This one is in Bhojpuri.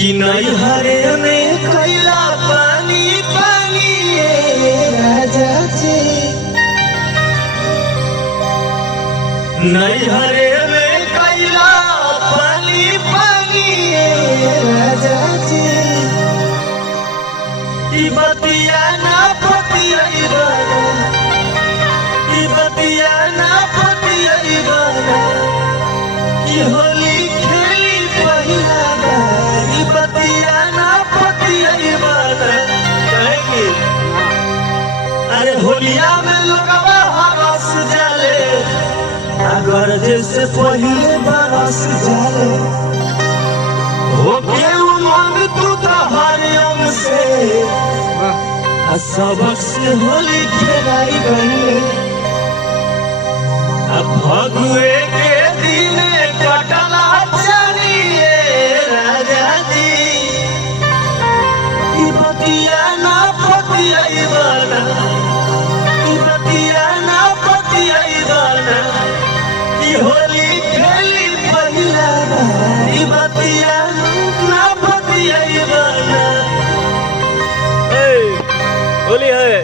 कि नहीं हरे में कैला पानी पानी राजा जी नहीं हरे में कैला पानी पानी राजा जी बतिया ना बतिया बतिया ना बतिया कि होली खेली पहिला बारी बतिया ना बतिया कहेंगे अरे होलिया में लोगवा हरस जाले अगर जैसे पहले बरस जाले होके उमंग तू तो हरियम से सबक से होली खेलाई गई भगुए के दिन कटला चलिए राजा जी बतिया ना बतिया बतिया ना बतिया कि होली खेली पहिला बतिया ना बतिया होली है।